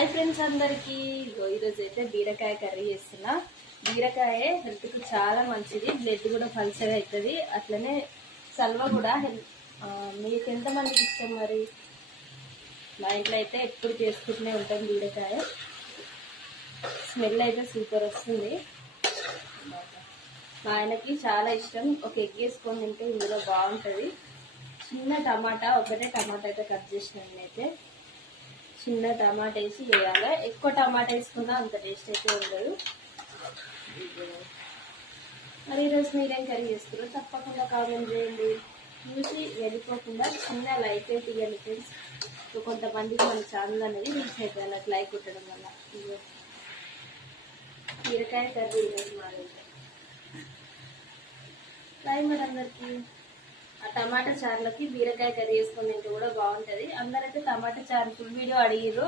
Hi friends అందరికి ఈరోజు అయితే బీరకాయ కర్రీ చేస్తున్నా. బీరకాయ హెల్త్ కి చాలా మంచిది, బ్లడ్ కూడా పల్చగా అవుతుంది, అట్లనే సల్వ కూడా మీకు ఎంతమందికి ఇష్టం మరి? మా ఇంట్లో అయితే ఎప్పుడు చేసుకుంటూనే ఉంటాం బీరకాయ. స్మెల్ అయితే సూపర్ వస్తుంది. మా ఆయనకి చాలా ఇష్టం. ఒక ఎగ్ వేసుకొని తింటే ఇందులో బాగుంటుంది. చిన్న టమాటా, ఒకటే టమాటా అయితే కట్ చేసిన నేనైతే. చిన్న టమాటా వేసి వేయాలి. ఎక్కువ టమాటా వేసుకున్నా అంత టేస్ట్ అయితే ఉండదు. మరి ఈరోజు మీరేం కర్రీ చేస్తారో తప్పకుండా కామెంట్ చేయండి. చూసి వెళ్ళిపోకుండా చిన్న లైక్ అయితే ఇవ్వండి ఫ్రెండ్స్. కొంతమందికి మన ఛానల్ అనేది రీచ్ అయిపోయాలి అట్లా లైక్ కొట్టడం వల్ల. బీరకాయ కర్రీ ఈరోజు మాదైతే బాయ్ మరి అందరికి. ఆ టమాటా చారులకి బీరకాయ కర్రీ వేసుకొని తింటే కూడా బాగుంటుంది. అందరైతే టమాటా చారు ఫుల్ వీడియో అడిగిర్రు.